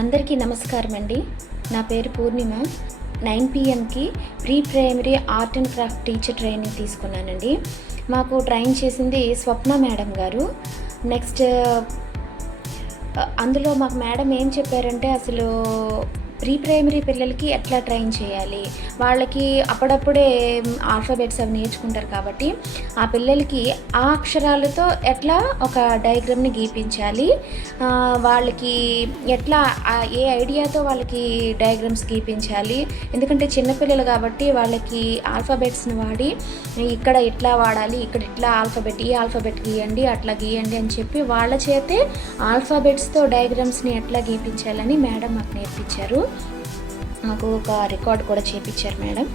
అందరికీ నమస్కారం అండి. నా పేరు పూర్ణిమ. 9 PMకి pre primary art and craft teacher training తీసుకున్నానండి. మాకు ట్రైన్ చేసింది స్వప్న మేడం గారు. నెక్స్ట్ అందులో మాకు మేడం ఏం చెప్పారంటే అసలు ప్రీ ప్రైమరీ పిల్లలకి ఎట్లా ట్రైన్ చేయాలి, వాళ్ళకి అప్పుడప్పుడే ఆల్ఫాబెట్స్ అవి నేర్చుకుంటారు కాబట్టి ఆ పిల్లలకి ఆ అక్షరాలతో ఎట్లా ఒక డయాగ్రామ్ని గీపించాలి, వాళ్ళకి ఎట్లా ఏ ఐడియాతో వాళ్ళకి డయాగ్రామ్స్ గీపించాలి. ఎందుకంటే చిన్నపిల్లలు కాబట్టి వాళ్ళకి ఆల్ఫాబెట్స్ని వాడి ఇక్కడ ఇట్లా వాడాలి, ఇక్కడ ఇట్లా ఆల్ఫాబెట్ ఈ ఆల్ఫాబెట్ గీయండి అట్లా గీయండి అని చెప్పి వాళ్ళ చేతే ఆల్ఫాబెట్స్తో డయాగ్రామ్స్ని ఎట్లా గీపించాలని మేడం మాకు నేర్పించారు. మాకు ఒక రికార్డ్ కూడా చేయించారు మేడం.